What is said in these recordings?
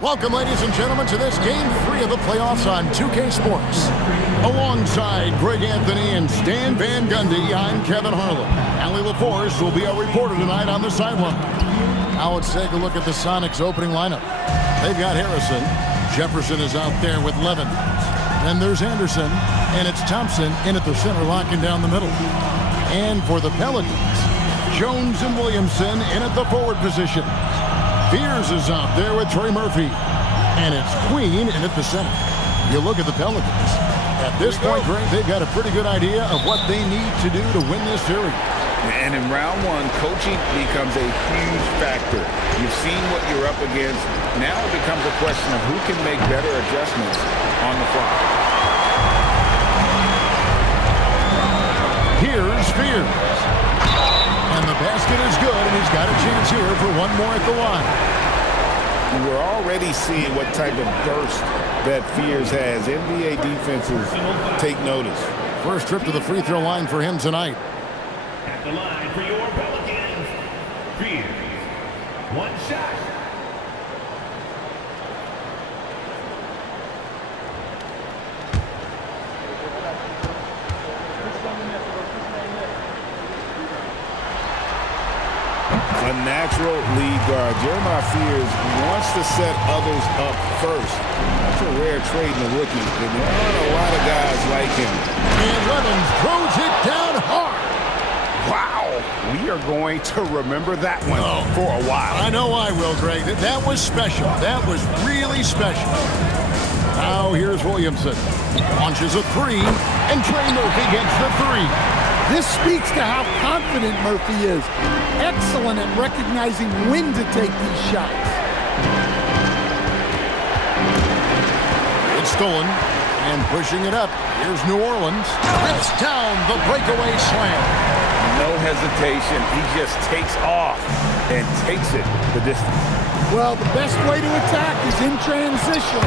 Welcome, ladies and gentlemen, to this Game 3 of the playoffs on 2K Sports. Alongside Greg Anthony and Stan Van Gundy, I'm Kevin Harlan. Allie LaForce will be our reporter tonight on the sideline. Now let's take a look at the Sonics opening lineup. They've got Harrison. Jefferson is out there with Levins. Then there's Anderson, and it's Thompson in at the center, locking down the middle. And for the Pelicans, Jones and Williamson in at the forward position. Fears is out there with Trey Murphy. And it's Queen in at the center. You look at the Pelicans. At this point, Greg, they've got a pretty good idea of what they need to do to win this series. And in round one, coaching becomes a huge factor. You've seen what you're up against. Now it becomes a question of who can make better adjustments on the fly. Here's Fears. And the basket is good, and he's got a chance here for one more at the line. We're already seeing what type of burst that Fears has. NBA defenses take notice. First trip to the free throw line for him tonight. At the line for your Pelicans, Fears. One shot. A natural lead guard. Jeremiah Fears wants to set others up first. That's a rare trait in a rookie. And there aren't a lot of guys like him. And Levins throws it down hard. Wow. We are going to remember that one for a while. I know I will, Greg. That was special. That was really special. Now here's Williamson. Launches a three, and Trey Murphy gets the three. This speaks to how confident Murphy is. Excellent at recognizing when to take these shots. It's stolen, and pushing it up. Here's New Orleans. Rips down the breakaway slam. No hesitation. He just takes off and takes it the distance. Well, the best way to attack is in transition.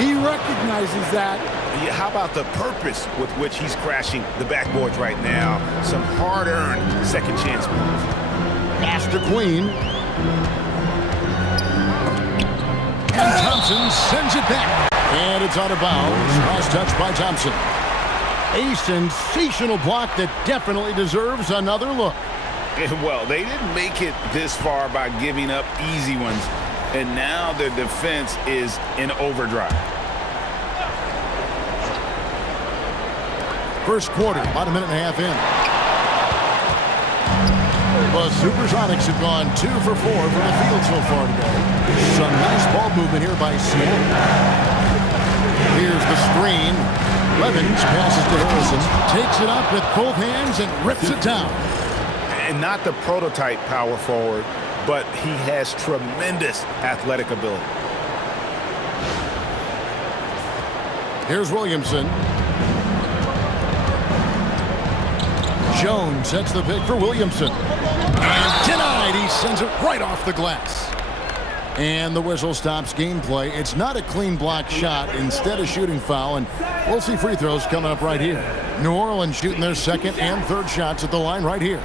He recognizes that. How about the purpose with which he's crashing the backboards right now? Some hard-earned second chance moves. Pass to Queen. And Thompson sends it back. And it's out of bounds. Cross touch by Thompson. A sensational block that definitely deserves another look. Well, they didn't make it this far by giving up easy ones. And now their defense is in overdrive. First quarter, about a minute and a half in. The Supersonics have gone 2 for 4 from the field so far today. Some nice ball movement here by Seattle. Here's the screen. Levins passes to Harrison, takes it up with both hands and rips it down. And not the prototype power forward, but he has tremendous athletic ability. Here's Williamson. Jones sets the pick for Williamson. And denied. He sends it right off the glass. And the whistle stops gameplay. It's not a clean block shot. Instead, a shooting foul. And we'll see free throws coming up right here. New Orleans shooting their second and third shots at the line right here.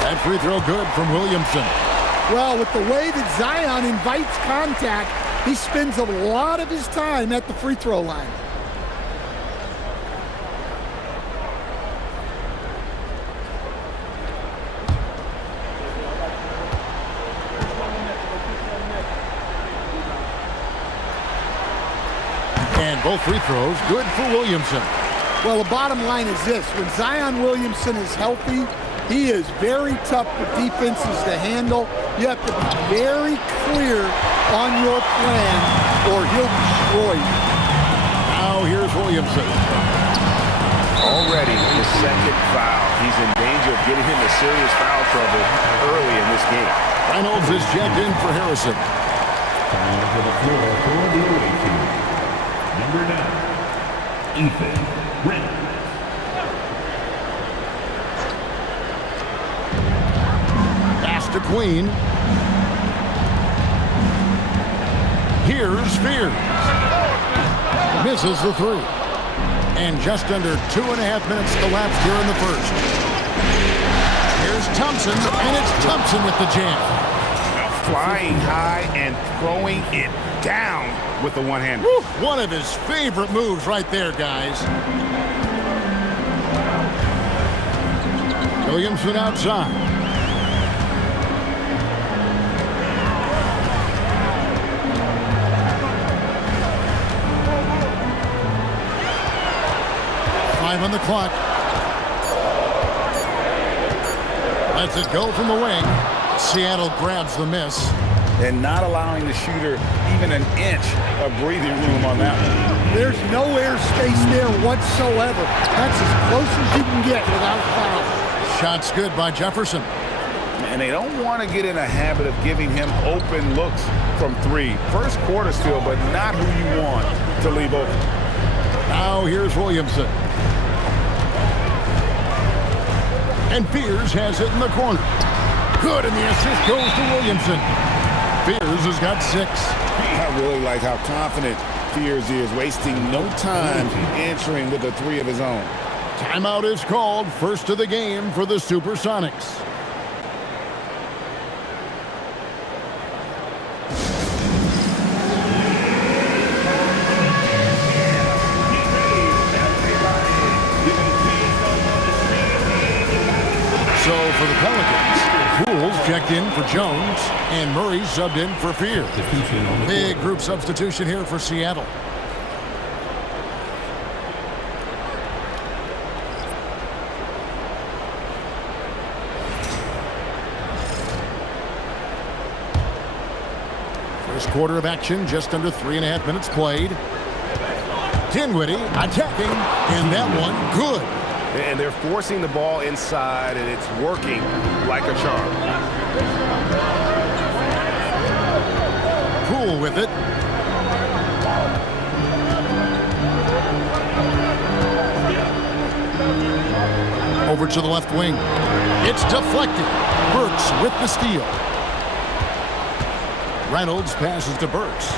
That free throw good from Williamson. Well, with the way that Zion invites contact, he spends a lot of his time at the free throw line. And both free throws good for Williamson. Well, the bottom line is this. When Zion Williamson is healthy, he is very tough for defenses to handle. You have to be very clear on your plan or he'll destroy you. Now here's Williamson. Already his second foul. He's in danger of getting into serious foul trouble early in this game. Reynolds is checked in for Harrison. Time to the floor for the away team. Number 9, Ethan Reynolds. Pass to Queen. Here's Fears. Misses the three. And just under 2.5 minutes elapsed here in the first. Here's Thompson, and it's Thompson with the jam. Flying high and throwing it down with the one-hander. One of his favorite moves right there, guys. Williamson outside. Five on the clock. Lets it go from the wing. Seattle grabs the miss. And not allowing the shooter even an inch of breathing room on that one. There's no airspace there whatsoever. That's as close as you can get without foul. Shot's good by Jefferson. And they don't want to get in a habit of giving him open looks from three. First quarter still, but not who you want to leave open. Now here's Williamson. And Fears has it in the corner. Good, and the assist goes to Williamson. Fears has got 6. I really like how confident Fears is, wasting no time answering with a 3 of his own. Timeout is called. First of the game for the Supersonics. So for the Pelicans, Pools checked in for Jones, and Murray subbed in for Fear. Big group substitution here for Seattle. First quarter of action, just under 3.5 minutes played. Dinwiddie attacking, and that one good. And they're forcing the ball inside, and it's working like a charm. Poole with it. Over to the left wing. It's deflected. Burks with the steal. Reynolds passes to Burks.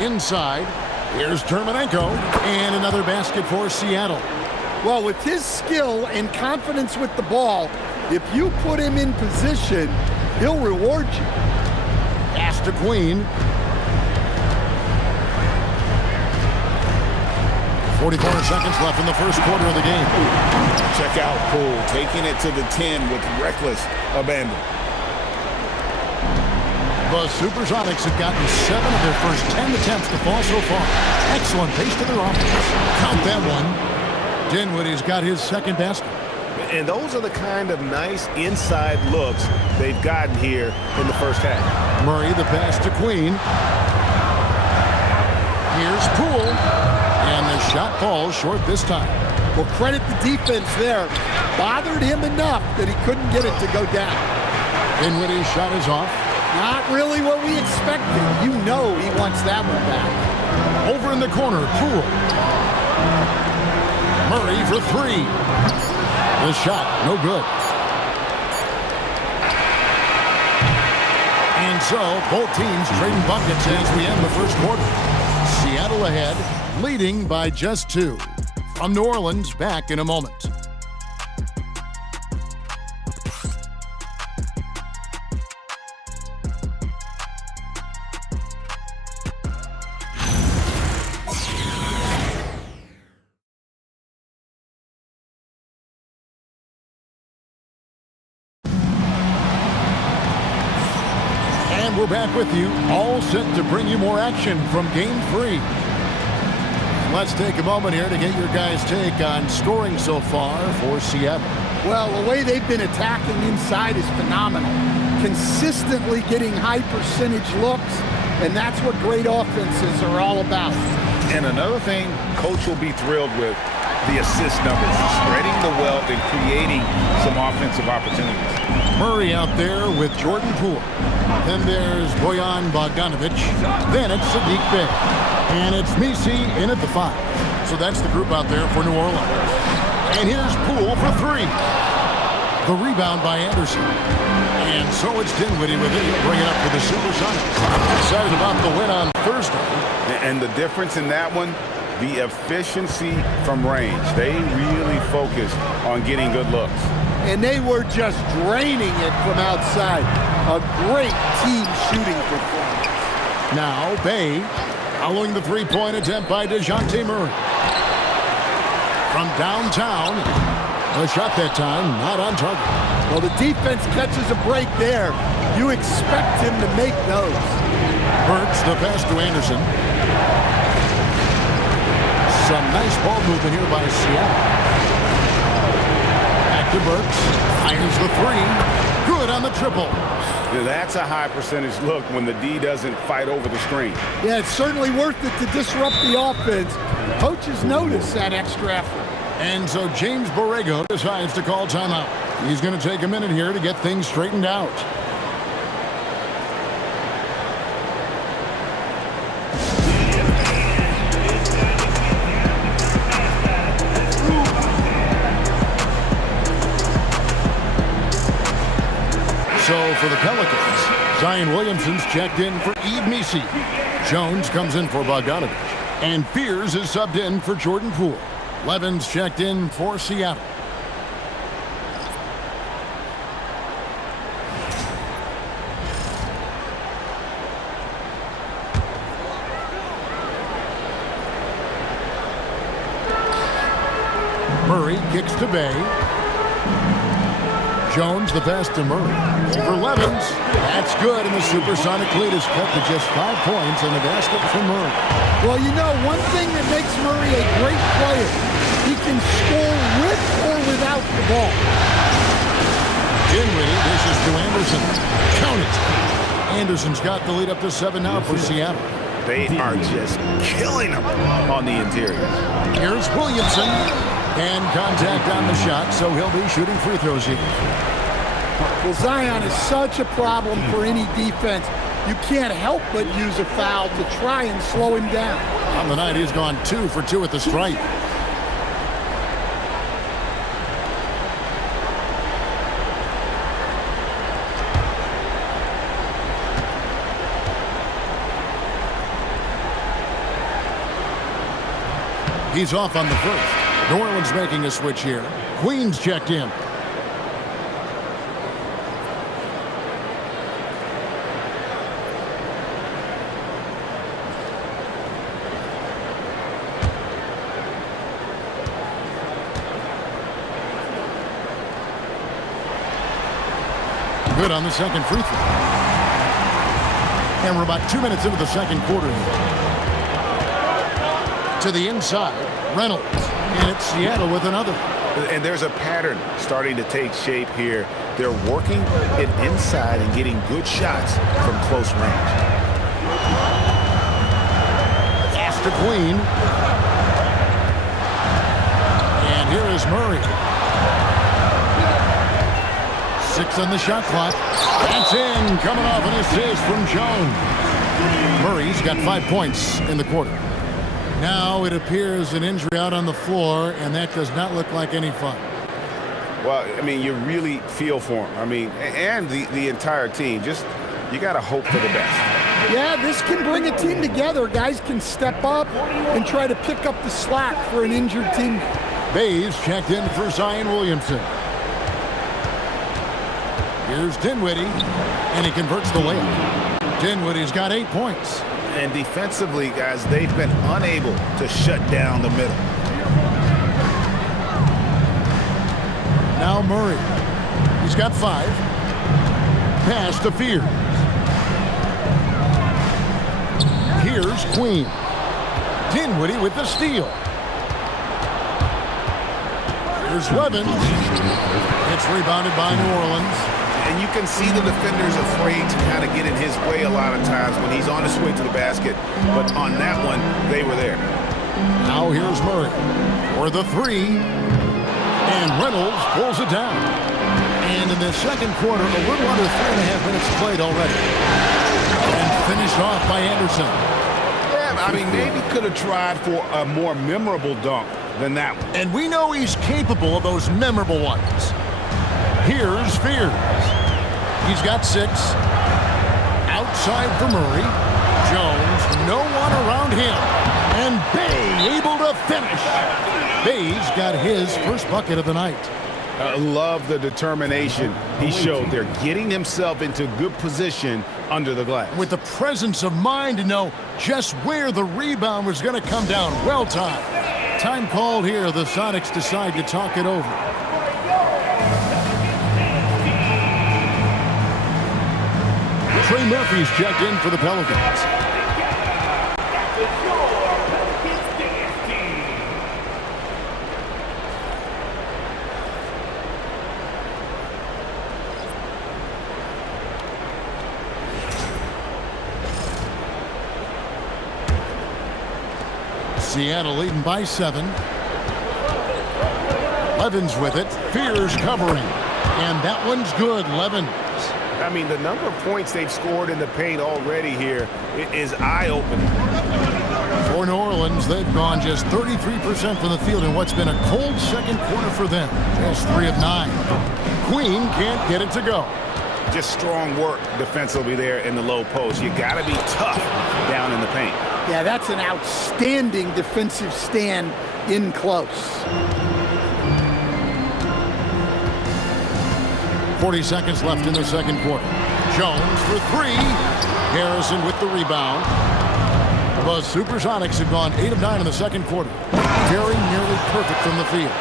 Inside. Here's Terminenko. And another basket for Seattle. Well, with his skill and confidence with the ball, if you put him in position, he'll reward you. Pass to Queen. 44 seconds left in the first quarter of the game. Check out Poole taking it to the 10 with reckless abandon. The Supersonics have gotten 7 of their first 10 attempts to fall so far. Excellent pace to their offense. Count that one. Dinwiddie's got his second basket. And those are the kind of nice inside looks they've gotten here in the first half. Murray the pass to Queen. Here's Poole. And the shot falls short this time. Well, credit the defense there. Bothered him enough that he couldn't get it to go down. Dinwiddie's shot is off. Not really what we expected. You know he wants that one back. Over in the corner, Poole. Murray for 3. The shot, no good. And so, both teams trading buckets as we end the first quarter. Seattle ahead, leading by just 2. From New Orleans, back in a moment. We're back with you, all set to bring you more action from Game 3. Let's take a moment here to get your guys' take on scoring so far for Seattle. Well, the way they've been attacking inside is phenomenal. Consistently getting high percentage looks, and that's what great offenses are all about. And another thing Coach will be thrilled with, the assist numbers, spreading the wealth and creating some offensive opportunities. Murray out there with Jordan Poole. Then there's Bojan Bogdanovic. Then it's Sadiq Bey. And it's Misi in at the 5. So that's the group out there for New Orleans. And here's Poole for 3. The rebound by Anderson. And so it's Dinwiddie with it. He'll bring it up for the Supersonics. excited about the win on Thursday. And the difference in that one, the efficiency from range. They really focused on getting good looks. And they were just draining it from outside. A great team shooting performance. Now, Bay following the three-point attempt by DeJounte Murray. From downtown, a shot that time, not on target. Well, the defense catches a break there. You expect him to make those. Burks the pass to Anderson. Some nice ball movement here by Seattle. Back to Burks. Fires the three. Good on the triple. That's a high percentage look when the D doesn't fight over the screen. Yeah, it's certainly worth it to disrupt the offense. Coaches notice that extra effort. And so James Borrego decides to call timeout. He's going to take a minute here to get things straightened out. So for the Pelicans, Zion Williamson's checked in for Yves Missi. Jones comes in for Bogdanovich. And Fears is subbed in for Jordan Poole. Levins checked in for Seattle. Murray kicks to Bay. Jones the pass to Murray. Over Levins. That's good, and the Supersonic lead is cut to just 5 points in the basket for Murray. Well, you know, one thing that makes Murray a great player, he can score with or without the ball. Dinwiddie dishes to Anderson. Count it. Anderson's got the lead up to 7 now for Seattle. They are just killing them on the interior. Here's Williamson. And contact on the shot, so he'll be shooting free throws here. Well, Zion is such a problem for any defense. You can't help but use a foul to try and slow him down. On the night, he's gone 2 for 2 at the stripe. He's off on the first. New Orleans making a switch here. Queens checked in. Good on the second free throw. And we're about 2 minutes into the second quarter here. To the inside, Reynolds. And it's Seattle with another. And there's a pattern starting to take shape here. They're working it inside and getting good shots from close range. Pass to Queen. And here is Murray. 6 on the shot clock. That's in. Coming off an assist from Jones. Murray's got 5 points in the quarter. Now it appears an injury out on the floor, and that does not look like any fun. Well, I mean, you really feel for him. I mean, and the entire team. Just, you got to hope for the best. Yeah, this can bring a team together. Guys can step up and try to pick up the slack for an injured team. Bays checked in for Zion Williamson. Here's Dinwiddie, and he converts the layup. Dinwiddie's got 8 points. And defensively, guys, they've been unable to shut down the middle. Now Murray. He's got 5. Pass to Fears. Here's Queen. Dinwiddie with the steal. Here's Levins. It's rebounded by New Orleans. And you can see the defenders afraid to kind of get in his way a lot of times when he's on his way to the basket. But on that one, they were there. Now here's Murray for the 3. And Reynolds pulls it down. And in the second quarter, a little under 3.5 minutes played already. And finished off by Anderson. Yeah, I mean, maybe could have tried for a more memorable dunk than that one. And we know he's capable of those memorable ones. Here's Fears. He's got 6. Outside for Murray. Jones, no one around him. And Bay able to finish. Bay's got his first bucket of the night. I love the determination he showed there, getting himself into good position under the glass. With the presence of mind to know just where the rebound was going to come down. Well timed. Time called here. The Sonics decide to talk it over. Trey Murphy's checked in for the Pelicans. Seattle leading by 7. Levins with it. Fears covering. And that one's good. Levins. I mean, the number of points they've scored in the paint already here is eye-opening. For New Orleans, they've gone just 33% from the field in what's been a cold second quarter for them. That's 3 of 9. Queen can't get it to go. Just strong work defensively there in the low post. You got to be tough down in the paint. Yeah, that's an outstanding defensive stand in close. 40 seconds left in the second quarter. Jones for 3. Harrison with the rebound. The Supersonics have gone 8 of 9 in the second quarter. Very nearly perfect from the field.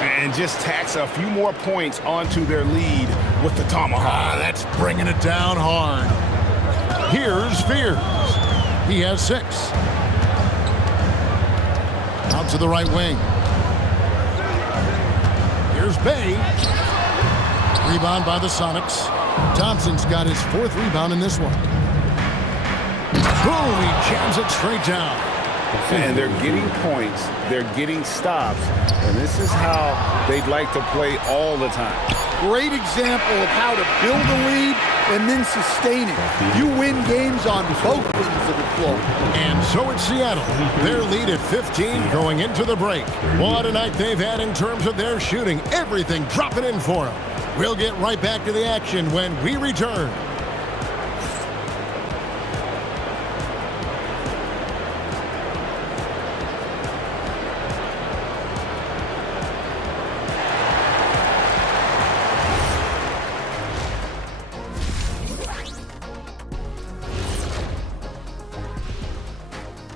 And just tacks a few more points onto their lead with the tomahawk. That's bringing it down hard. Here's Fears. He has 6. Out to the right wing. Here's Bay. Rebound by the Sonics. Thompson's got his 4th rebound in this one. Boom, he jams it straight down. And they're getting points, they're getting stops, and this is how they'd like to play all the time. Great example of how to build a lead and then sustain it. You win games on both ends of the floor. And so it's Seattle. Their lead at 15 going into the break. What a night they've had in terms of their shooting. Everything dropping in for them. We'll get right back to the action when we return.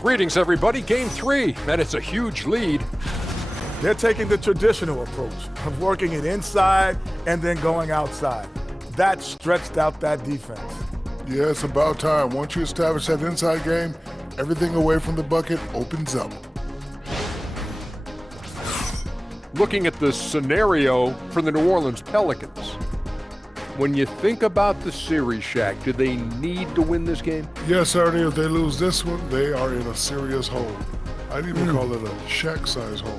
Greetings, everybody. Game 3, and it's a huge lead. They're taking the traditional approach of working it inside and then going outside. That stretched out that defense. Yeah, it's about time. Once you establish that inside game, everything away from the bucket opens up. Looking at the scenario for the New Orleans Pelicans, when you think about the series, Shaq, do they need to win this game? Yes, Ernie, if they lose this one, they are in a serious hole. I'd even call it a Shaq-size hole.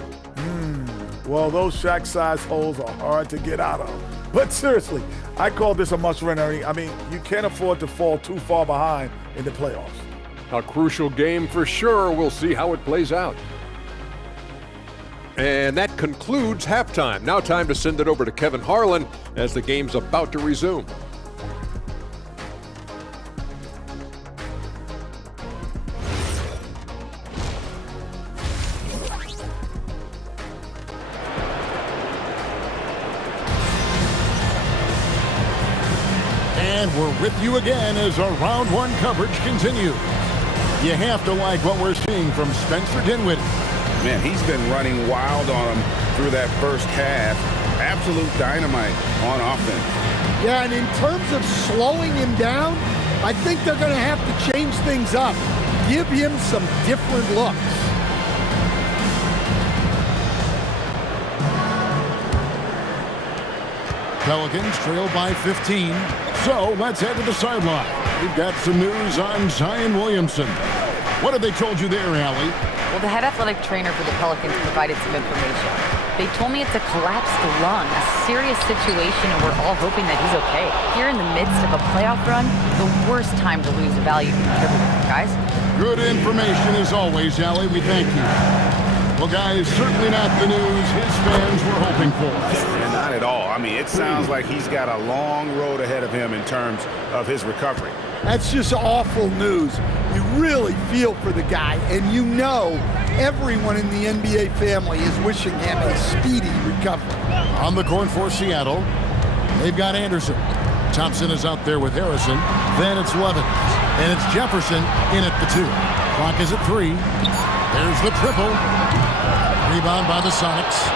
Well, those Shaq-sized holes are hard to get out of. But seriously, I call this a must-win, Ernie. I mean, you can't afford to fall too far behind in the playoffs. A crucial game for sure. We'll see how it plays out. And that concludes halftime. Now time to send it over to Kevin Harlan as the game's about to resume. And we're with you again as our round 1 coverage continues. You have to like what we're seeing from Spencer Dinwiddie. Man, he's been running wild on him through that first half. Absolute dynamite on offense. Yeah, and in terms of slowing him down, I think they're going to have to change things up. Give him some different looks. Pelicans trail by 15. So let's head to the sideline. We've got some news on Zion Williamson. What have they told you there, Allie? Well, the head athletic trainer for the Pelicans provided some information. They told me it's a collapsed lung, a serious situation, and we're all hoping that he's okay. Here in the midst of a playoff run, the worst time to lose a valued contributor, guys. Good information as always, Allie. We thank you. Well, guys, certainly not the news his fans were hoping for. And not at all. I mean, it sounds like he's got a long road ahead of him in terms of his recovery. That's just awful news. You really feel for the guy, and you know everyone in the NBA family is wishing him a speedy recovery. On the court for Seattle, they've got Anderson. Thompson is out there with Harrison. Then it's Levins. And it's Jefferson in at the 2. Clock is at 3. There's the triple. Rebound by the Sonics.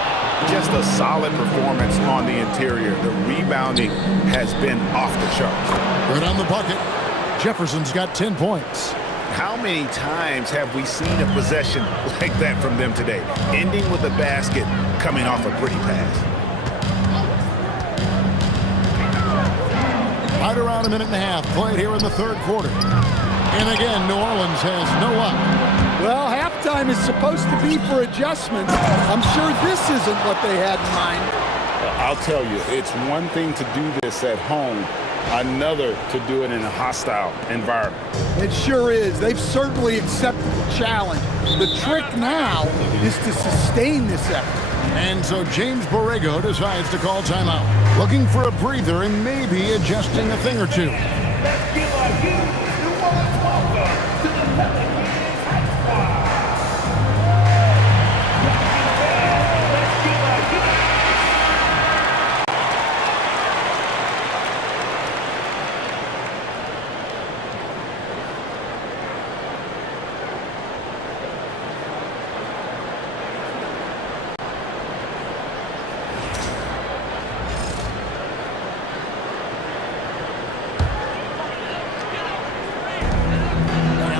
Just a solid performance on the interior. The rebounding has been off the charts. Right on the bucket. Jefferson's got 10 points. How many times have we seen a possession like that from them today? Ending with a basket, coming off a pretty pass. Right around a minute and a half played here in the third quarter. And again, New Orleans has no luck. Well, halftime is supposed to be for adjustments. I'm sure this isn't what they had in mind. I'll tell you, it's one thing to do this at home, another to do it in a hostile environment. It sure is. They've certainly accepted the challenge. The trick now is to sustain this effort. And so James Borrego decides to call timeout. Looking for a breather and maybe adjusting a thing or two. Let's give a huge New Orleans welcome to the Pelicans High Squad. Let's give a huge...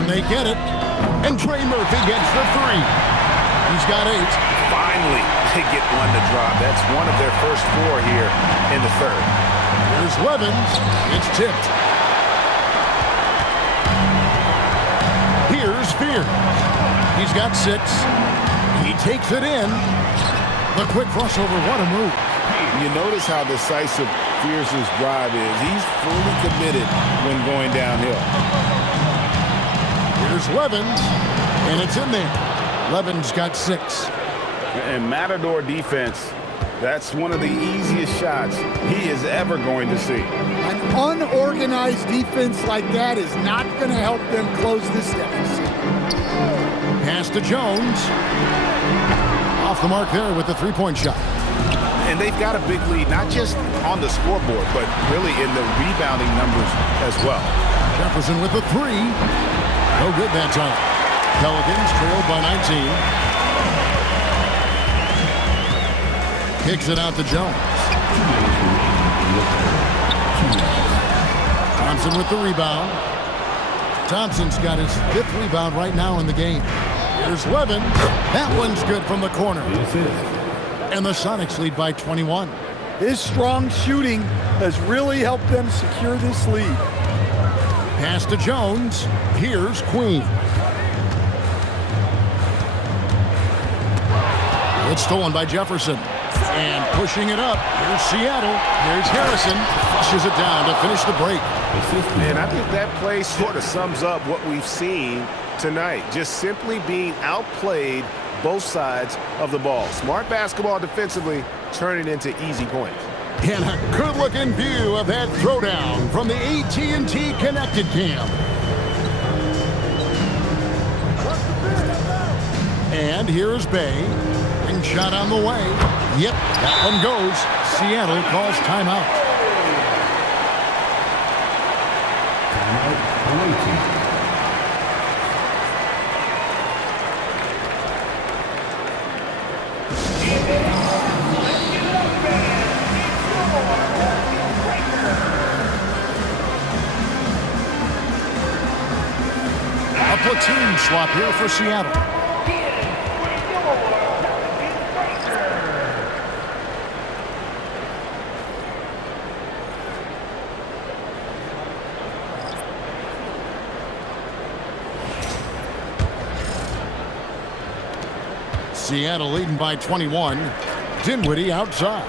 They get it. And Trey Murphy gets the 3. He's got 8. Finally, they get one to drop. That's one of their first 4 here in the third. Here's Levins. It's tipped. Here's Fear. He's got 6. He takes it in. The quick crossover. What a move. You notice how decisive Fears' drive is. He's fully committed when going downhill. Here's Levins, and it's in there. Levins got 6. And Matador defense, that's one of the easiest shots he is ever going to see. An unorganized defense like that is not going to help them close this deficit. Pass to Jones. Off the mark there with the 3-point shot. And they've got a big lead, not just on the scoreboard, but really in the rebounding numbers as well. Jefferson with the 3. No good that time. Pelicans trailed by 19. Kicks it out to Jones. Thompson with the rebound. Thompson's got his 5th rebound right now in the game. Here's Levin. That one's good from the corner. And the Sonics lead by 21. His strong shooting has really helped them secure this lead. Pass to Jones. Here's Queen. It's stolen by Jefferson. And pushing it up. Here's Seattle. Here's Harrison. Flushes it down to finish the break. And I think that play sort of sums up what we've seen tonight. Just simply being outplayed both sides of the ball. Smart basketball defensively, turning into easy points. And a good-looking view of that throwdown from the AT&T Connected Cam. And here's Bay. And shot on the way. Yep, that one goes. Seattle calls timeout. A platoon swap here for Seattle. Seattle leading by 21. Dinwiddie outside.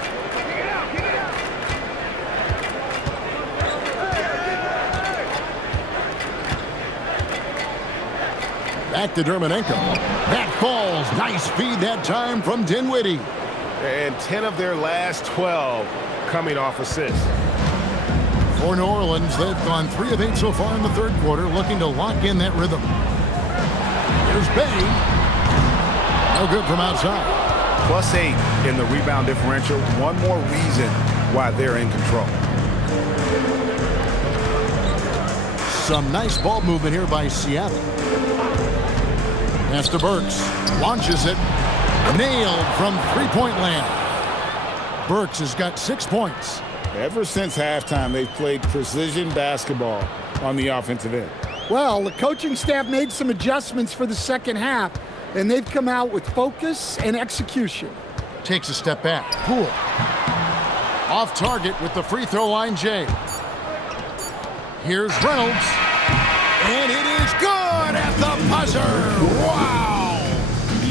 Back to Dermonenko. That falls. Nice feed that time from Dinwiddie. And 10 of their last 12 coming off assists. For New Orleans, they've gone 3 of 8 so far in the third quarter, looking to lock in that rhythm. Here's Bay. No good from outside. +8 in the rebound differential. One more reason why they're in control. Some nice ball movement here by Seattle. Pass to Burks. Launches it. Nailed from three-point land. Burks has got 6 points. Ever since halftime, they've played precision basketball on the offensive end. Well, the coaching staff made some adjustments for the second half, and they've come out with focus and execution. Takes a step back. Poole. Off target with the free throw line, Jay. Here's Reynolds. And it is good at the buzzer. Wow.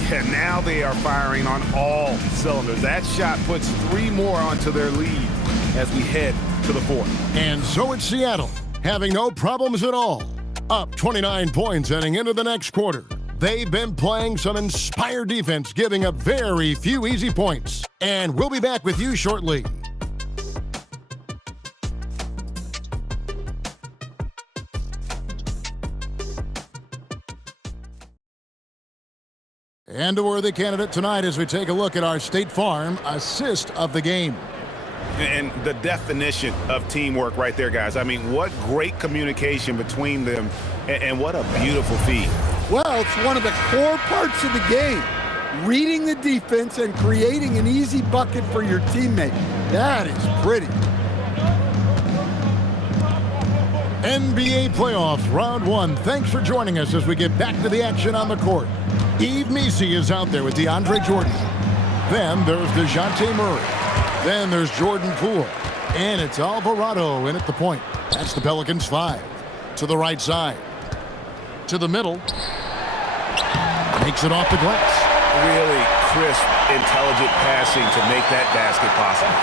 Yeah, now they are firing on all cylinders. That shot puts 3 more onto their lead as we head to the fourth. And so it's Seattle, having no problems at all. Up 29 points heading into the next quarter. They've been playing some inspired defense, giving up very few easy points. And we'll be back with you shortly. And a worthy candidate tonight as we take a look at our State Farm assist of the game. And the definition of teamwork right there, guys. I mean, what great communication between them, and what a beautiful feed. Well, it's one of the core parts of the game. Reading the defense and creating an easy bucket for your teammate. That is pretty. NBA playoffs, round 1. Thanks for joining us as we get back to the action on the court. Yves Missi is out there with DeAndre Jordan. Then there's DeJounte Murray. Then there's Jordan Poole. And it's Alvarado in at the point. That's the Pelicans 5. To the right side. To the middle. Makes it off the glass. Really crisp, intelligent passing to make that basket possible.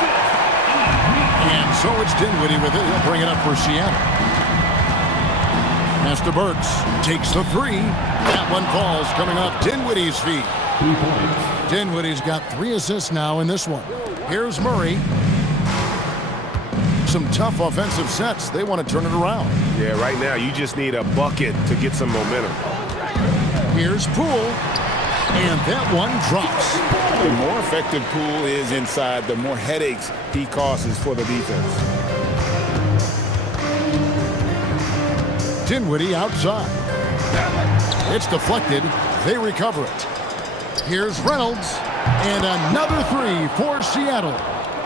And so it's Dinwiddie with it. He'll bring it up for Seattle. Master Burks takes the 3. That one falls coming off Dinwiddie's feet. 3 points. Dinwiddie's got 3 assists now in this one. Here's Murray. Some tough offensive sets. They want to turn it around. Yeah, right now you just need a bucket to get some momentum. Here's Poole. And that one drops. The more effective Poole is inside, the more headaches he causes for the defense. Dinwiddie outside. It's deflected. They recover it. Here's Reynolds. And another 3 for Seattle.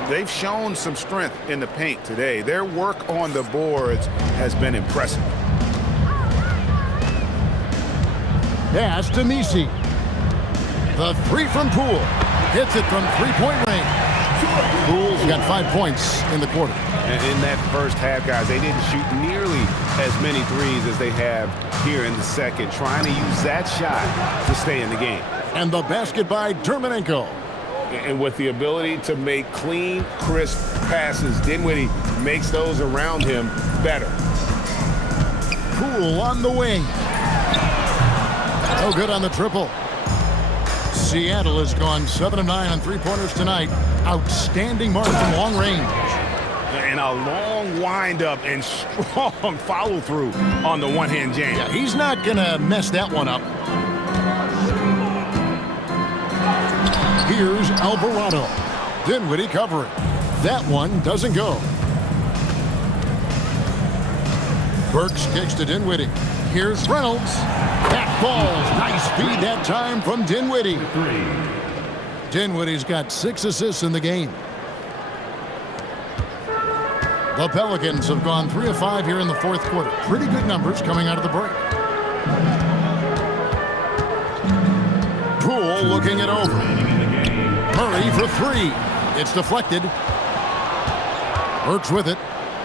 They've shown some strength in the paint today. Their work on the boards has been impressive. Pass to Missi. The 3 from Poole. Hits it from three-point range. Poole's got 5 points in the quarter. And in that first half, guys, they didn't shoot nearly as many threes as they have here in the second, trying to use that shot to stay in the game. And the basket by Dermonenko. And with the ability to make clean, crisp passes, Dinwiddie makes those around him better. Poole on the wing. No good on the triple. Seattle has gone 7 of 9 on three-pointers tonight. Outstanding mark from long range. And a long windup and strong follow-through on the one-hand jam. Yeah, he's not going to mess that one up. Here's Alvarado. Dinwiddie covering. That one doesn't go. Burks kicks to Dinwiddie. Here's Reynolds. That falls. Nice feed that time from Dinwiddie. 3. Dinwiddie's got 6 assists in the game. The Pelicans have gone 3 of 5 here in the fourth quarter. Pretty good numbers coming out of the break. Poole looking it over. Murray for 3. It's deflected. Burks with it.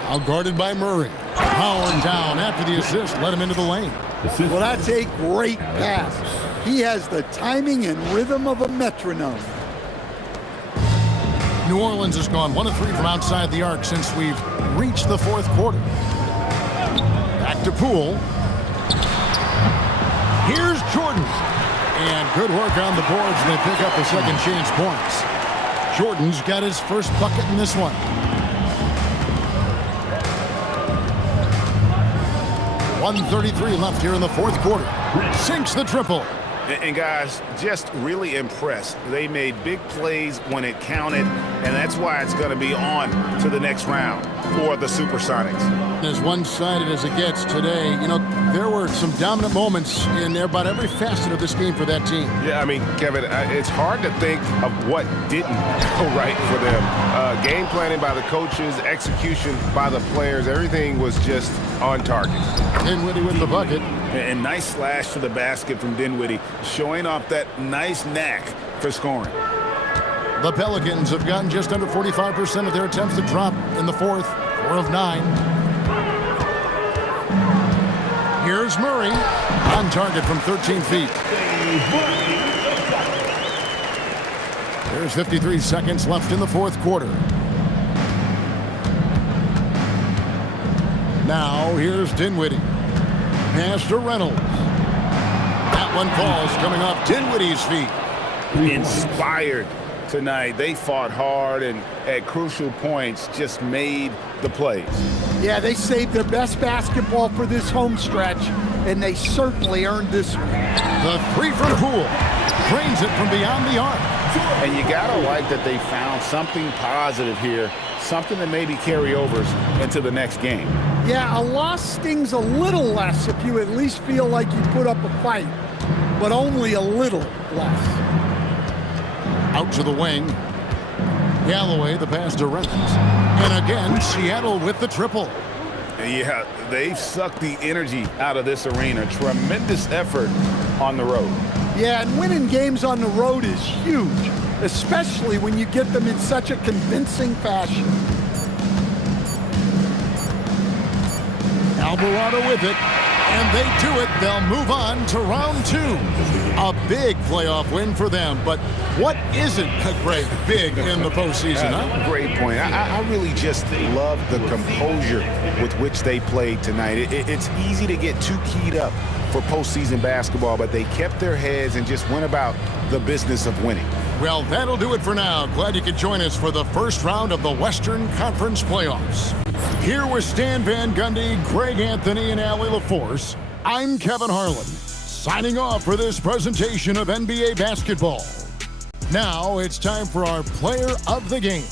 Out guarded by Murray. Powered down after the assist. Let him into the lane. Well, that's a great pass. He has the timing and rhythm of a metronome. New Orleans has gone 1 of 3 from outside the arc since we've reached the fourth quarter. Back to Poole. Here's Jordan. And good work on the boards, and they pick up the second chance points. Jordan's got his first bucket in this one. 1:33 left here in the fourth quarter. Sinks the triple. And guys, just really impressed. They made big plays when it counted, and that's why it's going to be on to the next round for the Supersonics. As one-sided as it gets today, you know, there were some dominant moments in about every facet of this game for that team. Yeah, I mean, Kevin, it's hard to think of what didn't go right for them. Game planning by the coaches, execution by the players, everything was just on target. Dinwiddie with the bucket. And nice slash to the basket from Dinwiddie, showing off that nice knack for scoring. The Pelicans have gotten just under 45% of their attempts to drop in the fourth, 4 of 9. Here's Murray, on target from 13 feet. There's 53 seconds left in the fourth quarter. Now here's Dinwiddie. Pass to Reynolds. That one falls coming off Dinwiddie's feet. Inspired tonight. They fought hard and at crucial points just made the plays. Yeah, they saved their best basketball for this home stretch, and they certainly earned this one. The three from Poole. Drains it from beyond the arc. And you gotta like that they found something positive here, something that maybe carry overs into the next game. Yeah, a loss stings a little less if you at least feel like you put up a fight, but only a little less. Out to the wing. Galloway, the pass to Reynolds. And again, Seattle with the triple. Yeah, they've sucked the energy out of this arena. Tremendous effort on the road. Yeah, and winning games on the road is huge, especially when you get them in such a convincing fashion. Alvarado with it, and they do it. They'll move on to round 2. A big playoff win for them, but what isn't a great big in the postseason, huh? Great point. I really just love the composure with which they played tonight. It's easy to get too keyed up for postseason basketball, but they kept their heads and just went about the business of winning. Well, that'll do it for now. Glad you could join us for the first round of the Western Conference playoffs. Here with Stan Van Gundy, Greg Anthony, and Allie LaForce, I'm Kevin Harlan, signing off for this presentation of NBA basketball. Now it's time for our player of the game.